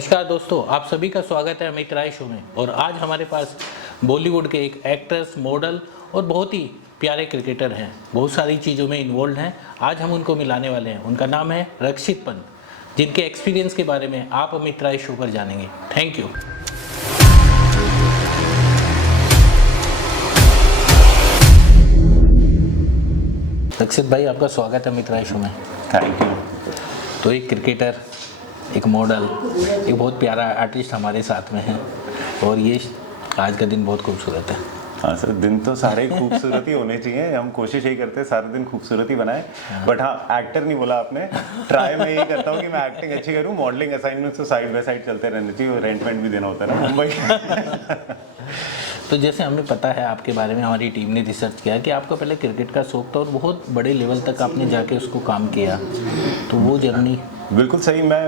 नमस्कार दोस्तों, आप सभी का स्वागत है अमित राय शो में। और आज हमारे पास बॉलीवुड के एक एक्ट्रेस, मॉडल और बहुत ही प्यारे क्रिकेटर हैं। बहुत सारी चीज़ों में इन्वॉल्व हैं। आज हम उनको मिलाने वाले हैं। उनका नाम है रक्षित पंत, जिनके एक्सपीरियंस के बारे में आप अमित राय शो पर जानेंगे। Thank you. रक्षित भाई, आपका स्वागत है अमित राय शो में। Thank you. तो एक क्रिकेटर, एक मॉडल, एक बहुत प्यारा आर्टिस्ट हमारे साथ में है और ये आज का दिन बहुत खूबसूरत है। हाँ सर, दिन तो सारे खूबसूरत ही होने चाहिए। हम कोशिश यही करते हैं सारे दिन खूबसूरत ही बनाए। बट हाँ, एक्टर नहीं बोला आपने। ट्राई मैं यही करता हूँ कि मैं एक्टिंग अच्छी करूँ। मॉडलिंग असाइनमेंट्स तो साइड बाय साइड चलते रहने चाहिए और रेंट वेंट भी देना होता है ना मुंबई। तो जैसे हमें पता है आपके बारे में, हमारी टीम ने रिसर्च किया कि आपको पहले क्रिकेट का शौक था और बहुत बड़े लेवल तक आपने जाके उसको काम किया, तो वो जर्नी। बिल्कुल सही। मैं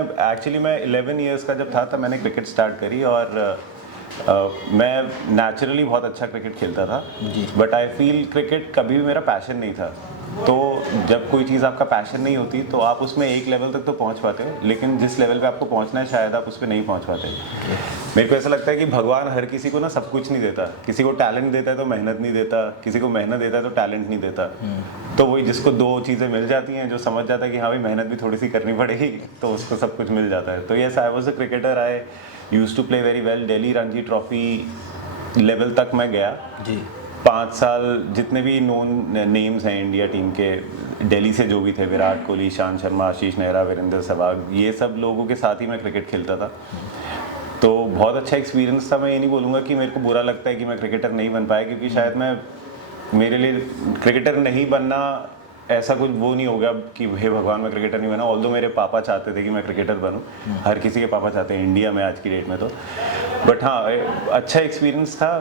11 इयर्स का जब था तब मैंने क्रिकेट स्टार्ट करी और मैं नेचुरली बहुत अच्छा क्रिकेट खेलता था। बट आई फील क्रिकेट कभी भी मेरा पैशन नहीं था। तो जब कोई चीज़ आपका पैशन नहीं होती तो आप उसमें एक लेवल तक तो पहुंच पाते हो, लेकिन जिस लेवल पे आपको पहुंचना है शायद आप उस पर नहीं पहुंच पाते। मेरे को ऐसा लगता है कि भगवान हर किसी को ना सब कुछ नहीं देता। किसी को टैलेंट देता है तो मेहनत नहीं देता, किसी को मेहनत देता है तो टैलेंट नहीं देता। तो वही जिसको दो चीज़ें मिल जाती हैं, जो समझ जाता है कि हाँ भाई मेहनत भी थोड़ी सी करनी पड़ेगी, तो उसको सब कुछ मिल जाता है। तो yes, I was a cricketer. I used to play very well. Delhi Ranji trophy level तक मैं गया जी। 5 साल जितने भी नोन नेम्स हैं इंडिया टीम के, दिल्ली से जो भी थे, विराट कोहली, ईशांत शर्मा, आशीष नेहरा, वीरेंद्र सहवाग, ये सब लोगों के साथ ही मैं क्रिकेट खेलता था। तो बहुत अच्छा एक्सपीरियंस था। मैं ये नहीं बोलूँगा कि मेरे को बुरा लगता है कि मैं क्रिकेटर नहीं बन पाया, क्योंकि शायद मेरे लिए क्रिकेटर नहीं बनना ऐसा कुछ वो नहीं होगा कि हे भगवान मैं क्रिकेटर नहीं बना। ऑल्दो मेरे पापा चाहते थे कि मैं क्रिकेटर बनूं। हर किसी के पापा चाहते हैं इंडिया में आज की डेट में तो। बट हाँ, अच्छा एक्सपीरियंस था।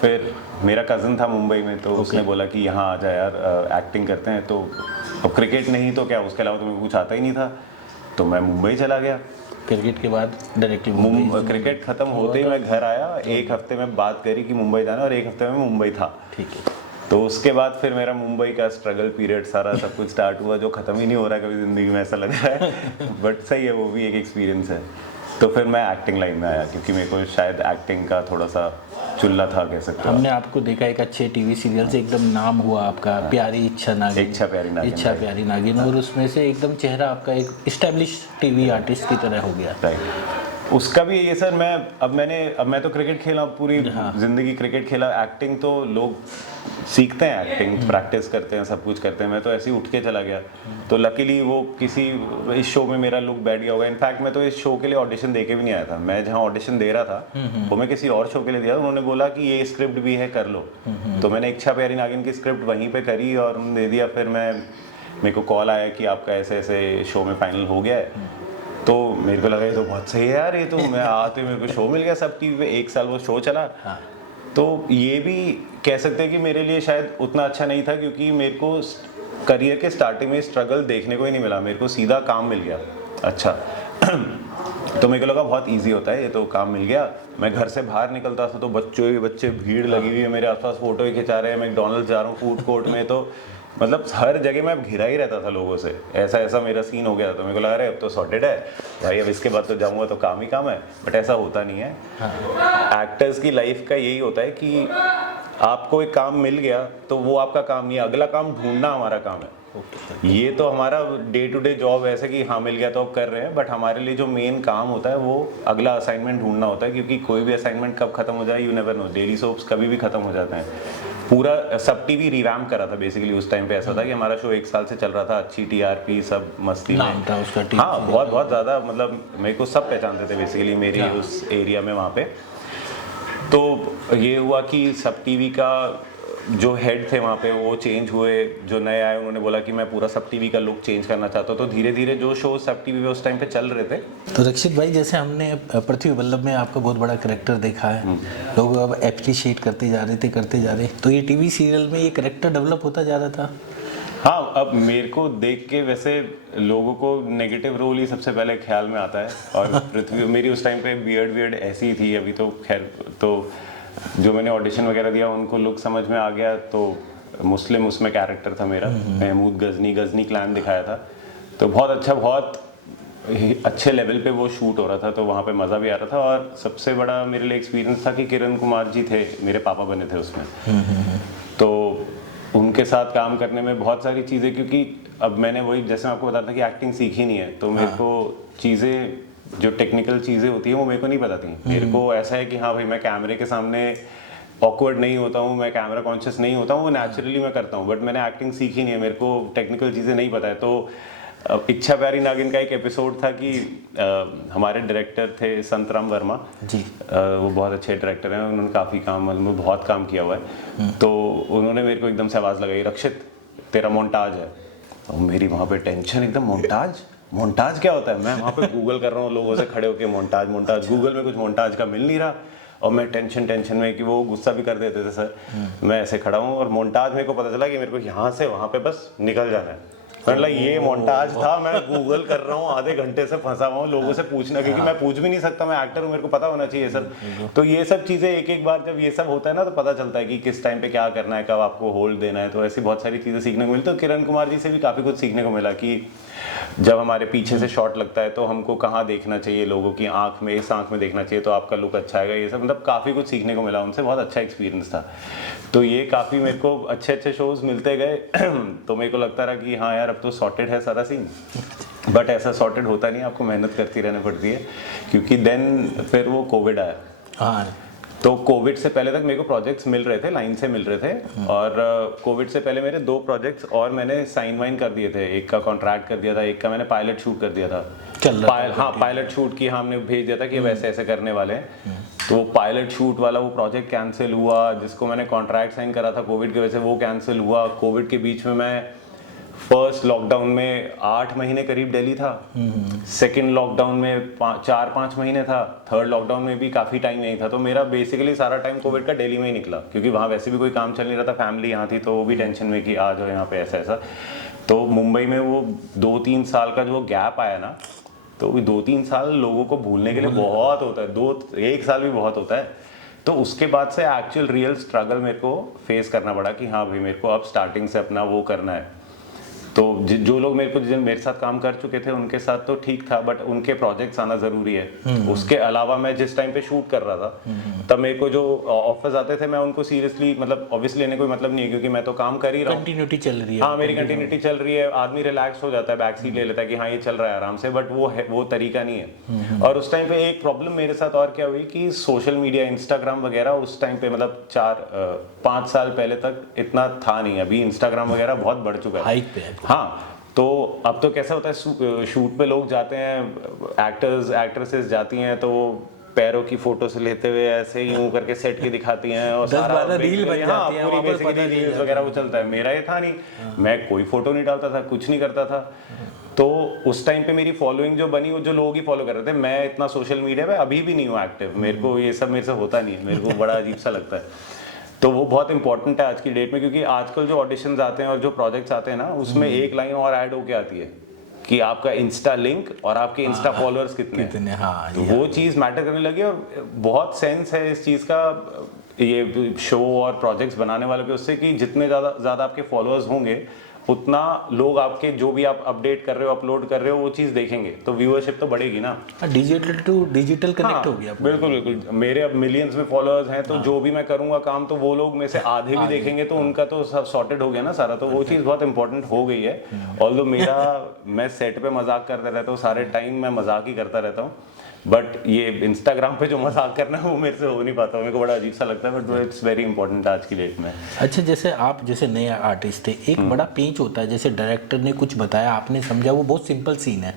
फिर मेरा कज़न था मुंबई में, तो उसने बोला कि यहाँ आ जा यार, एक्टिंग करते हैं। तो अब क्रिकेट नहीं तो क्या, उसके अलावा तो मेरे को कुछ आता ही नहीं था। तो मैं मुंबई चला गया। क्रिकेट के बाद डायरेक्टली क्रिकेट खत्म होते ही मैं घर आया। एक हफ्ते में बात करी कि मुंबई जाना, और एक हफ्ते में मुंबई था। ठीक है। तो उसके बाद फिर मेरा मुंबई का स्ट्रगल पीरियड सारा सब कुछ स्टार्ट हुआ, जो ख़त्म ही नहीं हो रहा है कभी ज़िंदगी में, ऐसा लग रहा है। बट सही है, वो भी एक एक्सपीरियंस है। तो फिर मैं एक्टिंग लाइन में आया, क्योंकि मेरे को शायद एक्टिंग का थोड़ा सा चुल्ला था, कह सकते हो। हमने आपको देखा एक अच्छे टीवी सीरियल से एकदम नाम हुआ आपका, प्यारी इच्छा नागिन। इच्छा प्यारी नागिन। इच्छा प्यारी नागिन। और उसमें से एकदम चेहरा आपका एक इस्टेब्लिश टीवी आर्टिस्ट की तरह हो गया। राइट। उसका भी ये सर, मैं तो क्रिकेट खेला पूरी जिंदगी, क्रिकेट खेला। एक्टिंग तो लोग सीखते हैं, एक्टिंग प्रैक्टिस करते हैं, सब कुछ करते हैं। मैं तो ऐसे ही उठ के चला गया। तो लकीली वो इस शो में मेरा लुक बैठ गया होगा। इनफैक्ट मैं तो इस शो के लिए ऑडिशन दे के भी नहीं आया था। मैं जहाँ ऑडिशन दे रहा था वो मैं किसी और शो के लिए दिया। उन्होंने बोला कि ये स्क्रिप्ट भी है, कर लो। तो मैंने इच्छा प्यारी नागिन की स्क्रिप्ट वहीं पर करी और उन्होंने दे दिया। फिर मेरे को कॉल आया कि आपका ऐसे ऐसे शो में फाइनल हो गया है। तो मेरे को लगा ये तो बहुत सही है यार, ये तो मैं आते मेरे को शो मिल गया सब टीवी पे। 1 साल वो शो चला। हाँ। तो ये भी कह सकते हैं कि मेरे लिए शायद उतना अच्छा नहीं था, क्योंकि मेरे को करियर के स्टार्टिंग में स्ट्रगल देखने को ही नहीं मिला। मेरे को सीधा काम मिल गया। अच्छा। तो मेरे को लगा बहुत इजी होता है, ये तो काम मिल गया। मैं घर से बाहर निकलता था तो बच्चे भीड़ लगी हुई है मेरे आसपास, फोटो ही खिंचा रहे हैं। मैं मैकडॉनल्ड्स जा रहा हूँ फूड कोर्ट में, तो मतलब हर जगह मैं घिरा ही रहता था लोगों से। ऐसा मेरा सीन हो गया। तो मेरे को लगा रहा है अब तो सॉर्टेड है भाई, अब इसके बाद तो जाऊंगा तो काम ही काम है। बट ऐसा होता नहीं है। एक्टर्स की लाइफ का यही होता है कि आपको एक काम मिल गया तो वो आपका काम नहीं है, अगला काम ढूंढना हमारा काम है। ये तो हमारा डे टू डे जॉब ऐसे कि हाँ मिल गया तो अब कर रहे हैं। बट हमारे लिए जो मेन काम होता है वो अगला असाइनमेंट ढूंढना होता है, क्योंकि कोई भी असाइनमेंट कब खत्म हो जाए you never know. Daily soaps कभी भी खत्म हो जाते हैं। पूरा सब टीवी रिवैम्प करा था बेसिकली। उस टाइम पे ऐसा था कि हमारा शो 1 साल से चल रहा था, अच्छी टीआरपी, सब मस्ती में था उसका। हाँ, बहुत ज़्यादा, मतलब मेरे को सब पहचानते थे बेसिकली मेरे उस एरिया में वहाँ पे। तो ये हुआ कि सब टीवी का जो हेड थे वहाँ पे वो चेंज हुए। जो नए आए उन्होंने बोला कि मैं पूरा सब टीवी का लुक चेंज करना चाहता हूँ। तो धीरे धीरे जो शो सब टीवी पे उस टाइम पे चल रहे थे। तो रक्षित भाई, जैसे हमने पृथ्वी वल्लभ में आपका बहुत बड़ा कैरेक्टर देखा है, लोग अब एप्रिशिएट करते जा रहे, तो ये टीवी सीरियल में ये कैरेक्टर डेवलप होता जा रहा था। हाँ, अब मेरे को देख के वैसे लोगों को नेगेटिव रोल ही सबसे पहले ख्याल में आता है। और पृथ्वी मेरी उस टाइम पे बियर्ड ऐसी थी। अभी तो खैर, तो जो मैंने ऑडिशन वगैरह दिया उनको लुक समझ में आ गया। तो मुस्लिम उसमें कैरेक्टर था मेरा, महमूद गजनी क्लैन दिखाया था। तो बहुत अच्छा, बहुत अच्छे लेवल पे वो शूट हो रहा था, तो वहाँ पे मज़ा भी आ रहा था। और सबसे बड़ा मेरे लिए एक्सपीरियंस था कि किरण कुमार जी थे, मेरे पापा बने थे उसमें। तो उनके साथ काम करने में बहुत सारी चीज़ें, क्योंकि अब मैंने वही जैसे मैं आपको बताता था कि एक्टिंग सीखी नहीं है, तो मेरे को चीज़ें जो टेक्निकल चीज़ें होती हैं वो मेरे को नहीं पता थी। मेरे को ऐसा है कि हाँ भाई मैं कैमरे के सामने ऑकवर्ड नहीं होता हूँ, मैं कैमरा कॉन्शियस नहीं होता हूँ, वो नेचुरली मैं करता हूँ, बट मैंने एक्टिंग सीखी नहीं है, मेरे को टेक्निकल चीज़ें नहीं पता है। तो इच्छा प्यारी नागिन का एक एपिसोड था कि हमारे डायरेक्टर थे संतराम वर्मा जी, वो बहुत अच्छे डायरेक्टर हैं, उन्होंने काफ़ी काम, मतलब बहुत काम किया हुआ है। तो उन्होंने मेरे को एकदम से आवाज़ लगाई, रक्षित तेरा मोन्टाज है। और मेरी वहाँ पे टेंशन एकदम, मोन्टाज मोन्टाज क्या होता है? मैं वहाँ पे गूगल कर रहा हूँ लोगों से खड़े होकर, मोन्टाज मोन्टाज, गूगल में कुछ मोन्टाज का मिल नहीं रहा। और मैं टेंशन में कि वो गुस्सा भी कर देते थे सर। मैं ऐसे खड़ा हूँ और मोन्टाज मेरे को पता चला कि मेरे को यहाँ से वहाँ पे बस निकल जाना है। मतलब ये मोन्टाज था, मैं गूगल कर रहा हूँ, आधे घंटे से फंसा हुआ हूँ लोगों से पूछना, क्योंकि मैं पूछ भी नहीं सकता, मैं एक्टर हूँ, मेरे को पता होना चाहिए सर। तो ये सब चीज़ें एक एक बार जब ये सब होता है ना, तो पता चलता है कि किस टाइम पे क्या करना है, कब आपको होल्ड देना है। तो ऐसी बहुत सारी चीज़ें सीखने को मिली। तो किरण कुमार जी से भी काफ़ी कुछ सीखने को मिला कि जब हमारे पीछे से शॉट लगता है तो हमको कहाँ देखना चाहिए, लोगों की आंख में, इस आंख में देखना चाहिए तो आपका लुक अच्छा आएगा। ये सब मतलब काफ़ी कुछ सीखने को मिला उनसे, बहुत अच्छा एक्सपीरियंस था। तो ये काफ़ी मेरे को अच्छे शोज मिलते गए। तो मेरे को लगता रहा कि हाँ यार अब तो सॉर्टेड है सारा सीन, बट ऐसा सॉर्टेड होता नहीं, आपको मेहनत करती रहनी पड़ती है। क्योंकि देन फिर वो कोविड आया। हाँ, तो कोविड से पहले तक मेरे को प्रोजेक्ट्स मिल रहे थे, लाइन से मिल रहे थे। और कोविड से पहले मेरे 2 प्रोजेक्ट्स और मैंने साइन वाइन कर दिए थे। एक का कॉन्ट्रैक्ट कर दिया था, एक का मैंने पायलट शूट कर दिया था। हाँ, पायलट शूट की हमने भेज दिया था कि वैसे ऐसे करने वाले हैं। तो पायलट शूट वाला वो प्रोजेक्ट कैंसिल हुआ, जिसको मैंने कॉन्ट्रैक्ट साइन करा था कोविड की वजह से, वो कैंसिल हुआ। कोविड के बीच में मैं फर्स्ट लॉकडाउन में 8 महीने करीब दिल्ली था, सेकंड लॉकडाउन में 4-5 महीने था, थर्ड लॉकडाउन में भी काफ़ी टाइम नहीं था। तो मेरा बेसिकली सारा टाइम कोविड का दिल्ली में ही निकला, क्योंकि वहाँ वैसे भी कोई काम चल नहीं रहा था, फैमिली यहाँ थी, तो वो भी टेंशन में कि आ जाओ यहाँ पे ऐसा ऐसा। तो मुंबई में वो 2-3 साल का जो गैप आया ना, तो 2-3 साल लोगों को भूलने के लिए बहुत होता है, 1 साल भी बहुत होता है। तो उसके बाद से एक्चुअल रियल स्ट्रगल मेरे को फेस करना पड़ा कि हाँ भाई मेरे को अब स्टार्टिंग से अपना वो करना है। तो जो लोग मेरे साथ काम कर चुके थे उनके साथ तो ठीक था, बट उनके प्रोजेक्ट्स आना जरूरी है। उसके अलावा मैं जिस टाइम पे शूट कर रहा था तब मेरे को जो ऑफर्स आते थे मैं उनको सीरियसली, मतलब ऑब्वियसली लेने कोई मतलब नहीं है, क्योंकि मैं तो काम कर ही रहा हूँ, कंटिन्यूटी चल रही है। हाँ मेरी कंटिन्यूटी चल रही है, आदमी रिलैक्स हो जाता है, बैक सीट ले लेता है कि हाँ ये चल रहा है आराम से, बट वो तरीका नहीं है। और उस टाइम पे एक प्रॉब्लम मेरे साथ और क्या हुई कि सोशल मीडिया, इंस्टाग्राम वगैरह उस टाइम पे, मतलब 4-5 साल पहले तक इतना था नहीं। अभी इंस्टाग्राम वगैरह बहुत बढ़ चुका है, हाइक पे है। हाँ। तो अब तो कैसा होता है, शूट पे लोग जाते हैं, एक्टर्स एक्ट्रेसेस जाती हैं, तो पैरों की फोटो से लेते हुए ऐसे ही यूं करके सेट की दिखाती हैं और सारा रील बन जाती है, पूरी बेसिकली रील्स वगैरह वो चलता है। मेरा ये था नहीं, मैं कोई फोटो नहीं डालता था, कुछ नहीं करता था। तो उस टाइम पे मेरी फॉलोइंग जो बनी, वो जो लोग ही फॉलो कर रहे थे। मैं इतना सोशल मीडिया पे अभी भी नहीं हूँ एक्टिव, मेरे को ये सब मेरे से होता नहीं है, मेरे को बड़ा अजीब सा लगता है। तो वो बहुत इंपॉर्टेंट है आज की डेट में, क्योंकि आजकल जो ऑडिशंस आते हैं और जो प्रोजेक्ट्स आते हैं ना, उसमें एक लाइन और ऐड होके आती है कि आपका इंस्टा लिंक और आपके इंस्टा फॉलोअर्स कितने हैं। हाँ, तो वो चीज़ मैटर करने लगी और बहुत सेंस है इस चीज़ का, ये शो और प्रोजेक्ट्स बनाने वालों के, उससे कि जितने ज़्यादा आपके फॉलोअर्स होंगे उतना लोग आपके जो भी आप अपडेट कर रहे हो, अपलोड कर रहे हो, वो चीज़ देखेंगे, तो व्यूअरशिप तो बढ़ेगी ना। डिजिटल टू डिजिटल कनेक्ट हो गया। बिल्कुल। मेरे अब मिलियंस में फॉलोअर्स हैं, तो जो भी मैं करूंगा काम, तो वो लोग में से आधे भी देखेंगे, तो उनका तो सॉर्टेड हो गया ना सारा। तो वो चीज़ बहुत इंपॉर्टेंट हो गई है। ऑल्दो मैं सेट पे मजाक करता रहता हूँ, सारे टाइम मैं मजाक ही करता रहता हूँ, बट ये इंस्टाग्राम पे जो मजाक करना है वो मेरे से हो नहीं पाता, मेरे को बड़ा अजीब सा लगता है, बट इट्स वेरी इंपॉर्टेंट आज की डेट में। अच्छा, जैसे आप जैसे नए आर्टिस्ट थे, एक बड़ा पेंच होता है, जैसे डायरेक्टर ने कुछ बताया, आपने समझा वो बहुत सिंपल सीन है,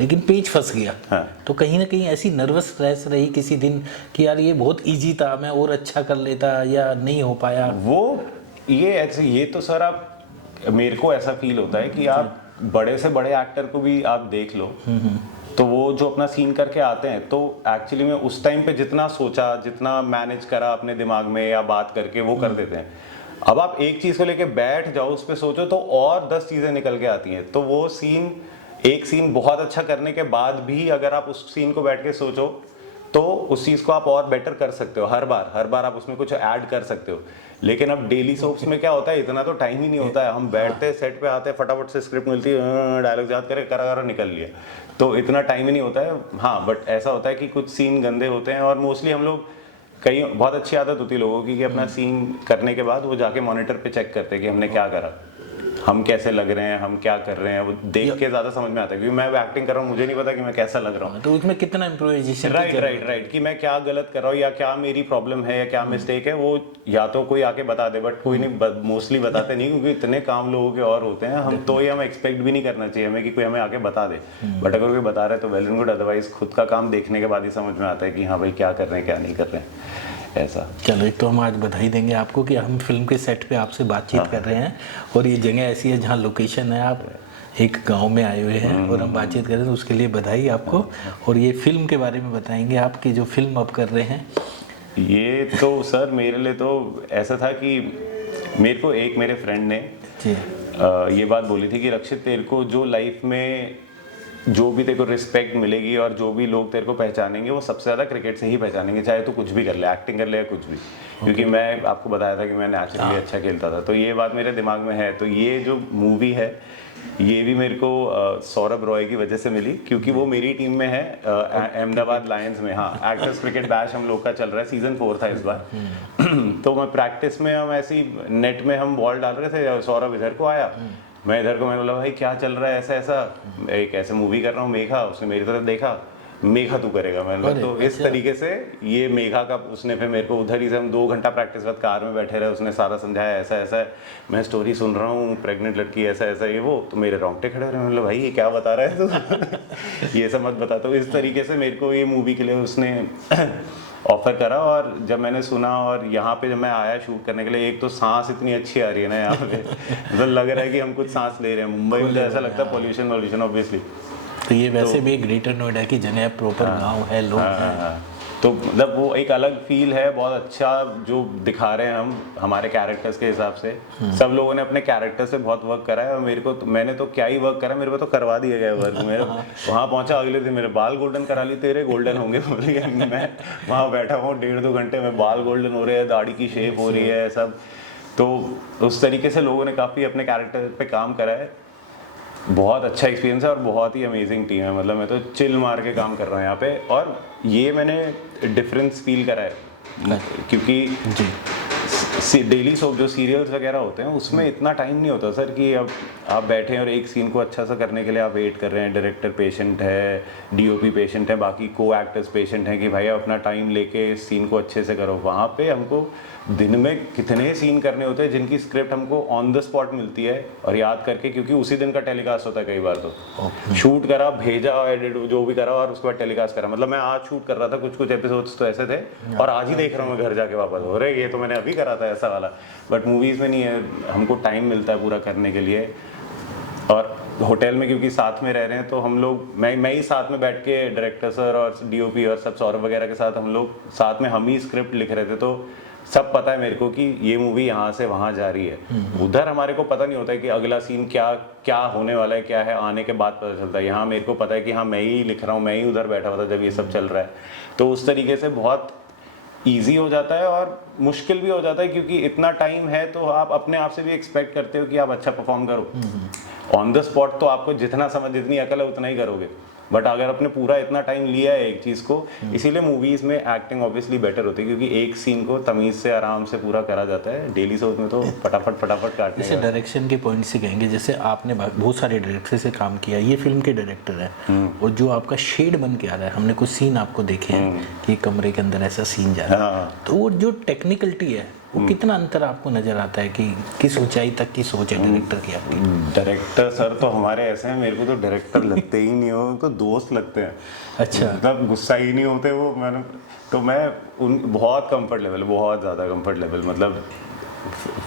लेकिन पेंच फंस गया। हाँ। तो कहीं ना कहीं ऐसी नर्वस रह रही किसी दिन कि यार ये बहुत इजी था, मैं और अच्छा कर लेता, या नहीं हो पाया? वो ये तो सर, आप, मेरे को ऐसा फील होता है कि आप बड़े से बड़े एक्टर को भी आप देख लो, तो वो जो अपना सीन करके आते हैं, तो एक्चुअली में उस टाइम पे जितना सोचा, जितना मैनेज करा अपने दिमाग में या बात करके, वो कर देते हैं। अब आप एक चीज को लेके बैठ जाओ, उस पर सोचो, तो और 10 चीजें निकल के आती हैं। तो वो एक सीन बहुत अच्छा करने के बाद भी अगर आप उस सीन को बैठ के सोचो, तो उस चीज़ को आप और बेटर कर सकते हो, हर बार आप उसमें कुछ ऐड कर सकते हो। लेकिन अब डेली सोप्स में क्या होता है, इतना तो टाइम ही नहीं होता है। हम बैठते हैं, सेट पे आते हैं, फटाफट से स्क्रिप्ट मिलती है, डायलॉग याद करे, करा करा निकल लिया, तो इतना टाइम ही नहीं होता है। हाँ, बट ऐसा होता है कि कुछ सीन गंदे होते हैं, और मोस्टली हम लोग कई बहुत अच्छी आदत होती है लोगों की कि अपना सीन करने के बाद वो जाके मॉनिटर पे चेक करते हैं कि हमने क्या करा, हम कैसे लग रहे हैं, हम क्या कर रहे हैं, वो देख के ज़्यादा समझ में आता है। क्योंकि मैं एक्टिंग कर रहा हूँ, मुझे नहीं पता कि मैं कैसा लग रहा हूँ। तो उसमें कितना इम्प्रोवाइजेशन, राइट, कि मैं क्या गलत कर रहा हूँ या क्या मेरी प्रॉब्लम है या क्या मिस्टेक है, वो या तो कोई आके बता दे, बट कोई नहीं, मोस्टली बताते नहीं, क्योंकि इतने काम लोगों के और होते हैं। हम तो ये हम एक्सपेक्ट भी नहीं करना चाहिए हमें कि कोई हमें आके बता दे, बट अगर कोई बता रहा है तो वेल एंड गुड, अदरवाइज खुद का काम देखने के बाद ही समझ में आता है कि हाँ भाई क्या कर रहे हैं क्या नहीं कर रहे हैं, ऐसा। चलो, एक तो हम आज बधाई देंगे आपको कि हम फिल्म के सेट पे आपसे बातचीत कर रहे हैं, और ये जगह ऐसी है जहाँ लोकेशन है, आप एक गांव में आए हुए हैं और हम बातचीत कर रहे हैं, तो उसके लिए बधाई आपको। और ये फिल्म के बारे में बताएंगे, आपकी जो फिल्म आप कर रहे हैं। ये तो सर मेरे लिए तो ऐसा था कि मेरे को एक मेरे फ्रेंड ने जी, ये बात बोली थी कि रक्षित, तेरे को जो लाइफ में जो भी तेरे को रिस्पेक्ट मिलेगी और जो भी लोग तेरे को पहचानेंगे, वो सबसे ज़्यादा क्रिकेट से ही पहचानेंगे, चाहे तू कुछ भी कर ले, एक्टिंग कर ले या कुछ भी। क्योंकि मैं आपको बताया था कि मैं नेचुरली अच्छा खेलता था, तो ये बात मेरे दिमाग में है। तो ये जो मूवी है, ये भी मेरे को सौरभ रॉय की वजह से मिली, क्योंकि वो मेरी टीम में है, अहमदाबाद लायंस में। हाँ, एक्टर्स क्रिकेट बैश हम लोग का चल रहा है, सीजन 4 था इस बार। तो मैं प्रैक्टिस में, हम ऐसी नेट में हम बॉल डाल रहे थे, सौरभ इधर को आया, मैं इधर को, मैंने बोला भाई क्या चल रहा है, ऐसा ऐसा एक ऐसे मूवी कर रहा हूँ मेघा। उसने मेरी तरफ देखा, मेघा तू करेगा, मैंने बोला तो इस तरीके से ये मेघा का उसने फिर मेरे को उधर ही से, हम 2 घंटा प्रैक्टिस बाद कार में बैठे रहे, उसने सारा समझाया ऐसा ऐसा है, मैं स्टोरी सुन रहा हूँ, प्रेग्नेंट लड़की ऐसा ऐसा ये वो, तो मेरे रोंगटे खड़े रहे, मतलब भाई ये क्या बता रहा है तू ये सब मत बता। तो इस तरीके से मेरे को ये मूवी के लिए उसने ऑफर करा, और जब मैंने सुना और यहाँ पे जब मैं आया शूट करने के लिए, एक तो सांस इतनी अच्छी आ रही है ना यहाँ पे, मतलब लग रहा है कि हम कुछ सांस ले रहे हैं। मुंबई में तो ऐसा लगता है पॉल्यूशन ऑब्वियसली। तो ये वैसे भी ग्रेटर नोएडा की जगह, प्रॉपर गांव है, लोग हैं, तो मतलब वो एक अलग फील है, बहुत अच्छा जो दिखा रहे हैं हम हमारे कैरेक्टर्स के हिसाब से। सब लोगों ने अपने कैरेक्टर से बहुत वर्क करा है, और मेरे को मैंने तो क्या ही वर्क करा, मेरे को तो करवा दिया गया वर्क। मेरे वहाँ पहुँचा, अगले दिन मेरे बाल गोल्डन करा लिए, तेरे गोल्डन होंगे बोल के मैं वहाँ बैठा हूँ 1.5-2 घंटे में, बाल गोल्डन हो रहे हैं, दाढ़ी की शेप हो रही है सब। तो उस तरीके से लोगों ने काफ़ी अपने कैरेक्टर पे काम करा है। बहुत अच्छा एक्सपीरियंस है और बहुत ही अमेजिंग टीम है, मतलब मैं तो चिल मार के काम कर रहा हूँ यहाँ पे। और ये मैंने डिफरेंस फील करा है, क्योंकि डेली सोप जो सीरियल्स वगैरह होते हैं उसमें इतना टाइम नहीं होता सर कि अब आप बैठे हैं और एक सीन को अच्छा सा करने के लिए आप वेट कर रहे हैं, डायरेक्टर पेशेंट है, डीओपी पेशेंट है, बाकी को एक्टर्स पेशेंट हैं कि भाई अपना टाइम लेके इस सीन को अच्छे से करो। वहाँ पे हमको दिन में कितने सीन करने होते हैं जिनकी स्क्रिप्ट हमको ऑन द स्पॉट मिलती है और याद करके, क्योंकि उसी दिन का टेलीकास्ट होता है कई बार। तो शूट करा, भेजा, एडिट जो भी करा और उसके बाद टेलीकास्ट करा। मतलब मैं आज शूट कर रहा था, कुछ एपिसोड्स तो ऐसे थे और आज ही देख रहा हूँ मैं घर जाके वापस, हो रहे ये तो मैंने अभी करा था ऐसा वाला। बट मूवीज़ में नहीं है, हमको टाइम मिलता है पूरा करने के लिए। और होटल में क्योंकि साथ में रह रहे हैं तो हम लोग, मैं ही साथ में बैठ के डायरेक्टर सर और डीओपी और सब सौरभ वगैरह के साथ हम लोग साथ में हम ही स्क्रिप्ट लिख रहे थे। तो सब पता है मेरे को कि ये मूवी यहाँ से वहाँ जा रही है। उधर हमारे को पता नहीं होता है कि अगला सीन क्या क्या होने वाला है, क्या है, आने के बाद पता चलता है। यहाँ मेरे को पता है कि हाँ मैं ही लिख रहा हूँ, मैं ही उधर बैठा हुआ था जब ये सब चल रहा है। तो उस तरीके से बहुत ईजी हो जाता है और मुश्किल भी हो जाता है, क्योंकि इतना टाइम है तो आप अपने आप से भी एक्सपेक्ट करते हो कि आप अच्छा परफॉर्म करो। ऑन द स्पॉट तो आपको जितना समझ, जितनी अकल है उतना ही करोगे, बट अगर आपने पूरा इतना टाइम लिया है एक चीज़ को, इसीलिए मूवीज़ में एक्टिंग ऑब्वियसली बेटर होती है, क्योंकि एक सीन को तमीज़ से आराम से पूरा करा जाता है। डेली शोज में तो फटाफट काटने। जैसे डायरेक्शन के पॉइंट से कहेंगे, जैसे आपने बहुत सारे डायरेक्टर से काम किया, ये फिल्म के डायरेक्टर है, और जो आपका शेड बन के आ रहा है, हमने कुछ सीन आपको देखे हैं कि कमरे के अंदर ऐसा सीन जा रहा है, तो वो जो टेक्निकलिटी है वो कितना अंतर आपको नजर आता है कि किस ऊंचाई तक की सोच है डायरेक्टर की आपकी? डायरेक्टर सर तो हमारे ऐसे हैं, मेरे को तो डायरेक्टर लगते ही नहीं हो, तो दोस्त लगते हैं। अच्छा, मतलब गुस्सा ही नहीं होते वो। मैं उन बहुत कंफर्ट लेवल, बहुत ज़्यादा कंफर्ट लेवल, मतलब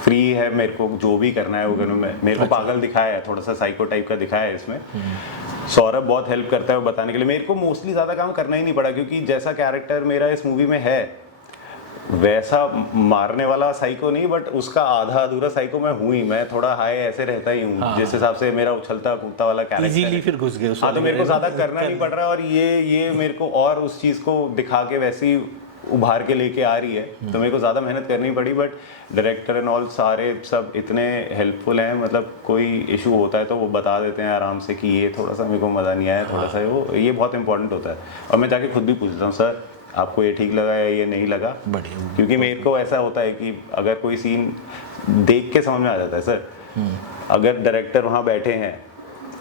फ्री है मेरे को, जो भी करना है वो करूँ। मेरे को पागल दिखाया है, थोड़ा सा साइको टाइप का दिखाया है इसमें। सौरभ बहुत हेल्प करता है वो बताने के लिए। मेरे को मोस्टली ज़्यादा काम करना ही नहीं पड़ा, क्योंकि जैसा कैरेक्टर मेरा इस मूवी में है वैसा मारने वाला साइको नहीं, बट उसका आधा अधूरा साइको मैं हूँ ही। मैं थोड़ा हाई ऐसे रहता ही हूँ, जिस हिसाब से मेरा उछलता कूदता वाला कैरेक्टर इजीली फिर घुस गए हाँ, तो मेरे को ज़्यादा करना नहीं पड़ रहा है, और ये मेरे को और उस चीज़ को दिखा के वैसी उभार के लेके आ रही है, तो मेरे को ज़्यादा मेहनत करनी पड़ी। बट डायरेक्टर एंड ऑल सारे सब इतने हेल्पफुल हैं, मतलब कोई इशू होता है तो वो बता देते हैं आराम से कि ये थोड़ा सा मेरे को मज़ा नहीं आया, थोड़ा सा वो, ये बहुत इंपॉर्टेंट होता है। और मैं जाके खुद भी पूछता हूँ, सर आपको ये ठीक लगा या ये नहीं लगा, बढ़िया। क्योंकि मेरे को ऐसा होता है कि अगर कोई सीन देख के समझ में आ जाता है सर। अगर डायरेक्टर वहाँ बैठे हैं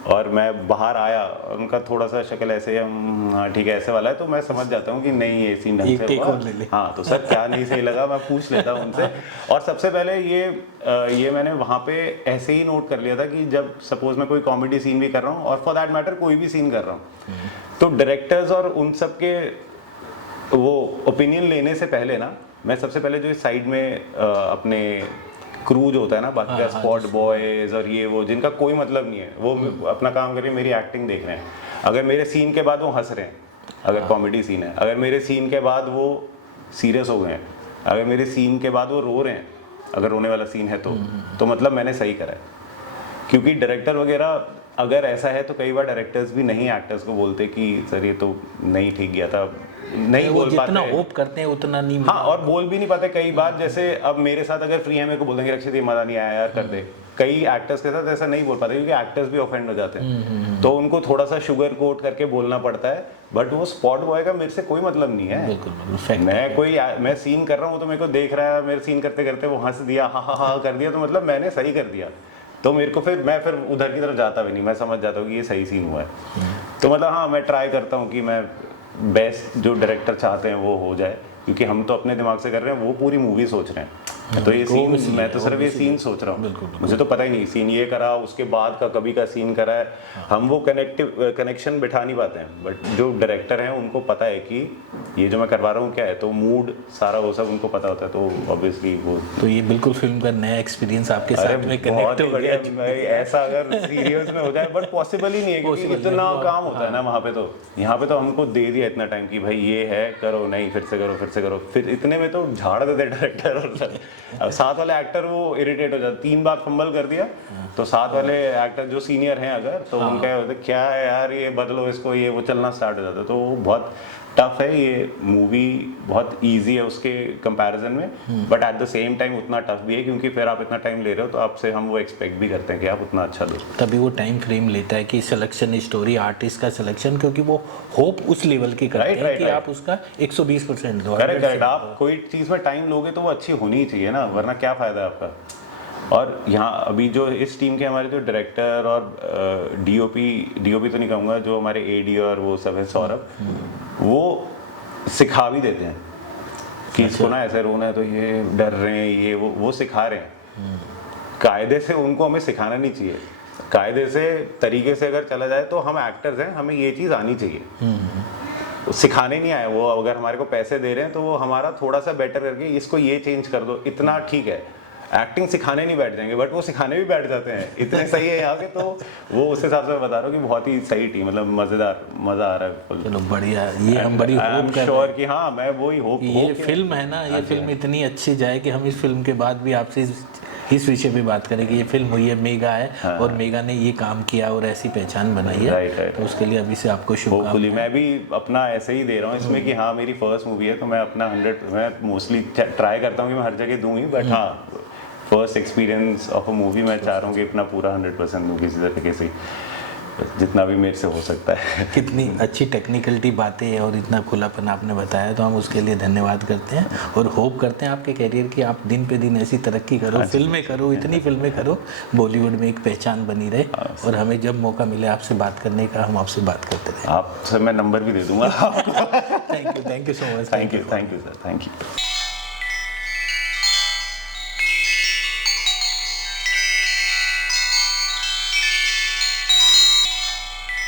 और मैं बाहर आया, उनका थोड़ा सा शक्ल ऐसे हाँ ठीक है ऐसे वाला है, तो मैं समझ जाता हूँ कि नहीं ये सीन ढंग से हुआ। हाँ, तो सर क्या नहीं सही लगा मैं पूछ लेता हूँ उनसे। और सबसे पहले ये मैंने वहाँ पे ऐसे ही नोट कर लिया था कि जब सपोज मैं कोई कॉमेडी सीन भी कर रहा हूँ, और फॉर दैट मैटर कोई भी सीन कर रहा हूँ, तो डायरेक्टर्स और उन सब के वो ओपिनियन लेने से पहले ना, मैं सबसे पहले जो साइड में अपने क्रू जो होता है ना, बाकी का स्पॉट बॉयज और ये वो जिनका कोई मतलब नहीं है, वो अपना काम कर रहे हैं, मेरी एक्टिंग देख रहे हैं। अगर मेरे सीन के बाद वो हंस रहे हैं, अगर कॉमेडी सीन है, अगर मेरे सीन के बाद वो सीरियस हो गए हैं, अगर मेरे सीन के बाद वो रो रहे हैं, अगर रोने वाला सीन है तो मतलब मैंने सही करा है। क्योंकि डायरेक्टर वगैरह अगर ऐसा है तो कई बार डायरेक्टर्स भी नहीं एक्टर्स को बोलते कि सर ये तो नहीं ठीक गया था, नहीं बोल पाते, जितना होप करते हैं उतना नहीं। हाँ, और बोल भी नहीं पाते कई बार। जैसे अब मेरे साथ अगर फ्री है, मेरे को बोल देंगे रक्षित ये मजा नहीं आया यार कर दे। कई एक्टर्स के साथ ऐसा नहीं बोल पाते, क्योंकि एक्टर्स भी ऑफेंड हो जाते हैं, तो उनको थोड़ा सा शुगर कोट करके बोलना पड़ता है। बट वो स्पॉट बॉय का मेरे से कोई मतलब नहीं है। मैं सीन कर रहा हूँ तो मेरे को देख रहा है, मेरे सीन करते करते वो हंस दिया, हाँ कर दिया, तो मतलब मैंने सही कर दिया। तो मेरे को मैं फिर उधर की तरफ जाता भी नहीं, मैं समझ जाता हूँ कि ये सही सीन हुआ है। तो मतलब हाँ, मैं ट्राई करता हूँ कि मैं बेस्ट जो डायरेक्टर चाहते हैं वो हो जाए, क्योंकि हम तो अपने दिमाग से कर रहे हैं, वो पूरी मूवी सोच रहे हैं। तो ये सीन मैं तो सिर्फ ये सीन सोच रहा हूँ, मुझे तो पता ही नहीं सीन ये करा, उसके बाद का कभी का सीन करा है। हम वो कनेक्शन बिठा नहीं पाते हैं, बट जो डायरेक्टर हैं उनको पता है कि ये जो मैं करवा रहा हूँ क्या है, तो मूड सारा वो सब उनको पता होता है, तो ऑब्वियसली वो तो ये बिल्कुल फिल्म का नया एक्सपीरियंस आपके साथ में कनेक्ट हो गया। ऐसा अगर सीरियल्स में हो जाए, बट पॉसिबल ही नहीं है, क्योंकि इतना काम होता है ना वहाँ पे। तो यहाँ पे तो हमको दे दिया इतना टाइम कि भाई ये है करो, नहीं फिर से करो, फिर से करो, फिर इतने में तो झाड़ देते डायरेक्टर। और अब साथ वाले एक्टर वो इरिटेट हो जाते, 3 बार फंबल कर दिया तो साथ वाले एक्टर जो सीनियर हैं अगर, तो उनका होता क्या है यार ये बदलो इसको, ये वो चलना स्टार्ट हो जाता है। तो वो बहुत टफ है। ये मूवी बहुत इजी है उसके कंपैरिजन में, but at the same time उतना टफ भी है, क्योंकि फिर आप इतना टाइम ले रहे हो तो आपसे हम वो एक्सपेक्ट भी करते हैं कि आप उतना अच्छा दो। तभी वो टाइम फ्रेम लेता है कि सिलेक्शन, स्टोरी, आर्टिस्ट का सिलेक्शन, क्योंकि वो होप उस लेवल की करते हैं कि आप उसका 120% दो। करेक्ट। आप कोई चीज़ में टाइम लोगे तो वो अच्छी होनी ही चाहिए ना, वरना क्या फ़ायदा है आपका। और यहाँ अभी जो इस टीम के हमारे जो डायरेक्टर और डीओपी तो नहीं कहूँगा, जो हमारे एडी और वो सब है सौरभ, वो सिखा भी देते हैं कि इसको ना ऐसे रोना है, तो ये डर रहे हैं, ये वो सिखा रहे हैं। कायदे से उनको हमें सिखाना नहीं चाहिए, कायदे से तरीके से अगर चला जाए तो हम एक्टर्स हैं, हमें ये चीज़ आनी चाहिए। सिखाने नहीं आए वो, अगर हमारे को पैसे दे रहे हैं तो वो हमारा थोड़ा सा बेटर करके इसको ये चेंज कर दो, इतना ठीक है। एक्टिंग सिखाने नहीं बैठ जाएंगे, बट वो सिखाने भी बैठ जाते हैं, इतने सही है यहाँ के। तो वो उस हिसाब से मैं बता रहा हूँ कि बहुत ही सही टीम, मतलब मज़ेदार, मज़ा आ रहा है। चलो बढ़िया, ये हम बड़ी होप कर श्योर कि हाँ, मैं वो ही होप ये फिल्म है ना, ये फिल्म इतनी अच्छी जाए कि हम इस फिल्म के बाद भी आपसे इस विषय पे बात करें कि ये फिल्म हुई है, मेगा है, और मेगा ने ये काम किया और ऐसी पहचान बनाई है। तो उसके लिए अभी से आपको शुभकामनाएं। मैं भी अपना ऐसे ही दे रहा हूँ इसमें कि हाँ मेरी फर्स्ट मूवी है, तो मैं अपना 100, मैं मोस्टली ट्राई करता हूँ कि मैं हर जगह दूँ ही, बट हाँ first experience of a movie मैं चाह रहा हूँ कि अपना पूरा 100% दूँ किसी तरीके से, जितना भी मेरे से हो सकता है। कितनी अच्छी टेक्निकलिटी बातें हैं और इतना खुलापन आपने बताया, तो हम उसके लिए धन्यवाद करते हैं और होप करते हैं आपके करियर की आप दिन पे दिन ऐसी तरक्की करो, फिल्में करो, इतनी फिल्में करो, बॉलीवुड में एक पहचान बनी रहे, और हमें जब मौका मिले आपसे बात करने का हम आपसे बात करते रहे। आपसे मैं नंबर भी दे दूंगा। Thank you so much. Thank you sir, thank you.